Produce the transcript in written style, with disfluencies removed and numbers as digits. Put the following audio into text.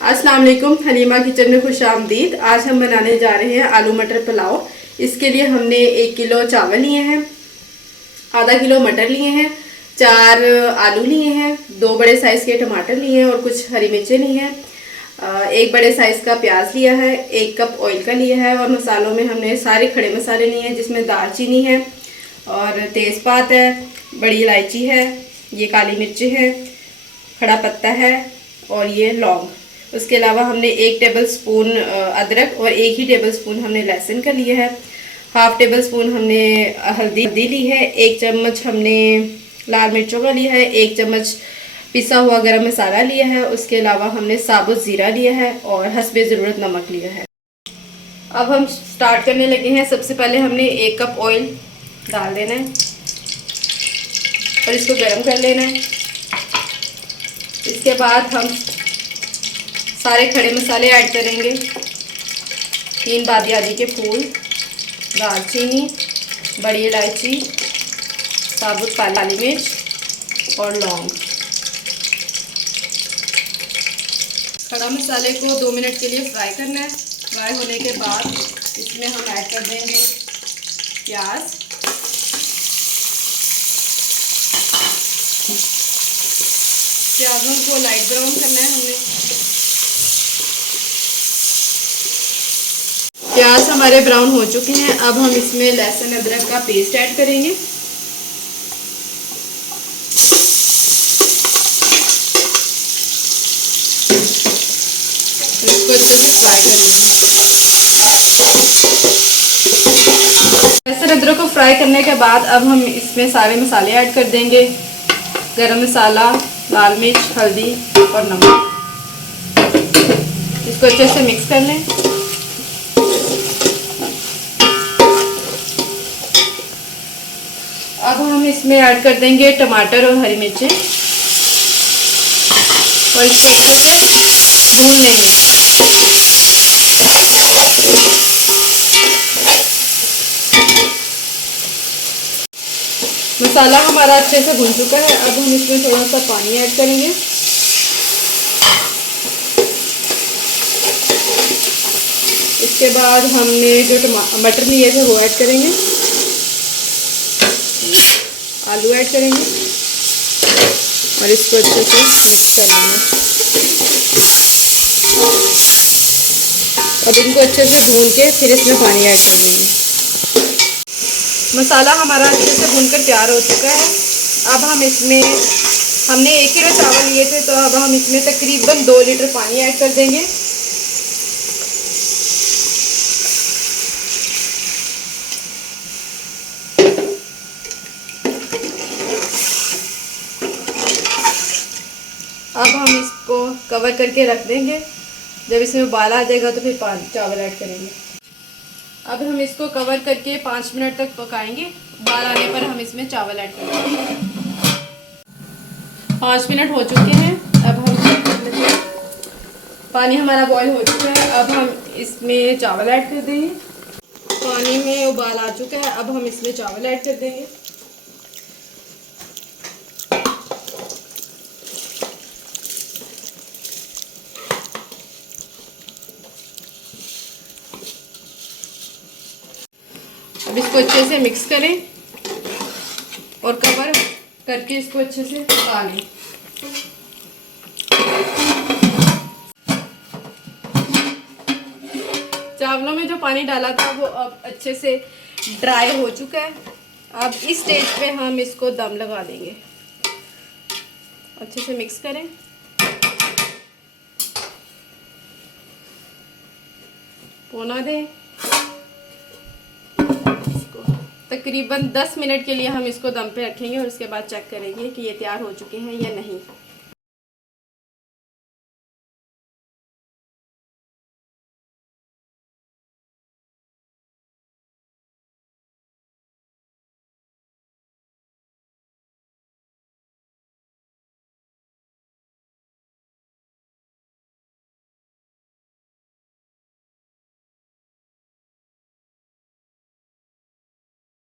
अस्सलाम वालेकुम, हलीमा किचन में खुश आमदीद। आज हम बनाने जा रहे हैं आलू मटर पुलाव। इसके लिए हमने 1 किलो चावल लिए हैं, आधा किलो मटर लिए हैं, 4 आलू लिए हैं, 2 बड़े साइज़ के टमाटर लिए हैं और कुछ हरी मिर्चें ली हैं, 1 बड़े साइज़ का प्याज लिया है, 1 कप ऑयल का लिया है। और मसालों में हमने सारे खड़े मसाले लिए हैं, जिसमें दालचीनी है और तेज़पात है, बड़ी इलायची है, ये काली मिर्चें हैं, खड़ा पत्ता है और ये लौंग। उसके अलावा हमने 1 टेबल स्पून अदरक और 1 ही टेबल स्पून हमने लहसुन का लिया है, हाफ टेबल स्पून हमने हल्दी ली है, 1 चम्मच हमने लाल मिर्चों का लिया है, 1 चम्मच पिसा हुआ गरम मसाला लिया है। उसके अलावा हमने साबुत ज़ीरा लिया है और हस्बे ज़रूरत नमक लिया है। अब हम स्टार्ट करने लगे हैं। सबसे पहले हमने 1 कप ऑयल डाल देना है और इसको गर्म कर लेना है। इसके बाद हम सारे खड़े मसाले ऐड करेंगे, 3 बादियानी के फूल, दालचीनी, बड़ी इलायची, साबुत काली मिर्च और लौंग। खड़ा मसाले को 2 मिनट के लिए फ्राई करना है। फ्राई होने के बाद इसमें हम ऐड कर देंगे प्याज, प्याजों को लाइट ब्राउन करना है हमने। प्याज हमारे ब्राउन हो चुके हैं। अब हम इसमें लहसुन अदरक का पेस्ट ऐड करेंगे। इसको अच्छे से फ्राई कर लेंगे। लहसुन अदरक को फ्राई करने के बाद अब हम इसमें सारे मसाले ऐड कर देंगे, गरम मसाला, लाल मिर्च, हल्दी और नमक। इसको अच्छे से मिक्स कर लें। अब हम इसमें ऐड कर देंगे टमाटर और हरी मिर्चें और इसको अच्छे से भून लेंगे। मसाला हमारा अच्छे से भून चुका है। अब हम इसमें थोड़ा सा पानी ऐड करेंगे। इसके बाद हमने जो मटर लिए थे वो ऐड करेंगे, आलू ऐड करेंगे और इसको अच्छे से मिक्स कर देंगे और इनको अच्छे से भून के फिर इसमें पानी ऐड कर देंगे। मसाला हमारा अच्छे से भूनकर तैयार हो चुका है। अब हम इसमें, हमने 1 किलो चावल लिए थे, तो अब हम इसमें तकरीबन 2 लीटर पानी ऐड कर देंगे। अब हम इसको कवर करके रख देंगे। जब इसमें उबाल आ जाएगा तो फिर चावल ऐड करेंगे। अब हम इसको कवर करके 5 मिनट तक पकाएंगे। उबाल आने पर हम इसमें चावल ऐड करेंगे। 5 मिनट हो चुके हैं। अब हम चेक कर लेते हैं। पानी हमारा बॉयल हो चुका है। अब हम इसमें चावल ऐड कर देंगे। पानी में उबाल आ चुका है। अब हम इसमें चावल ऐड कर देंगे। अब इसको अच्छे से मिक्स करें और कवर करके इसको अच्छे से पका लें। चावलों में जो पानी डाला था वो अब अच्छे से ड्राई हो चुका है। अब इस स्टेज पे हम इसको दम लगा देंगे। अच्छे से मिक्स करें। पौना दें। तकरीबन 10 मिनट के लिए हम इसको दम पे रखेंगे और उसके बाद चेक करेंगे कि ये तैयार हो चुके हैं या नहीं।